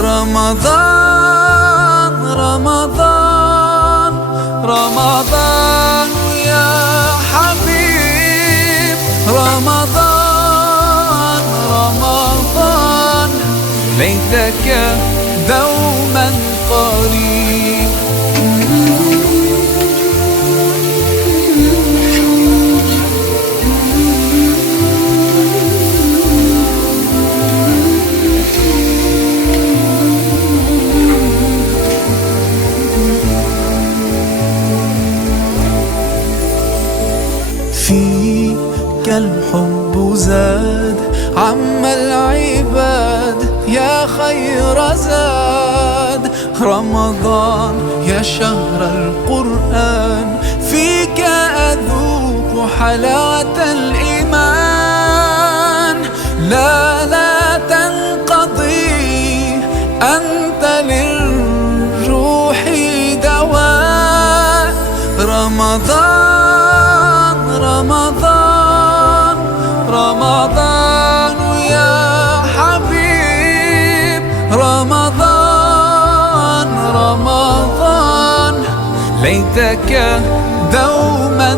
رمضان رمضان رمضان يا حبيب، رمضان رمضان ليتك دوما قريب. فيك الحب زاد عم العباد يا خير زاد، رمضان يا شهر القرآن فيك أذوق حلاوة الإيمان. لا تنقضي أنت للروح دواء. رمضان رمضان رمضان يا حبيب، رمضان رمضان ليتك دوما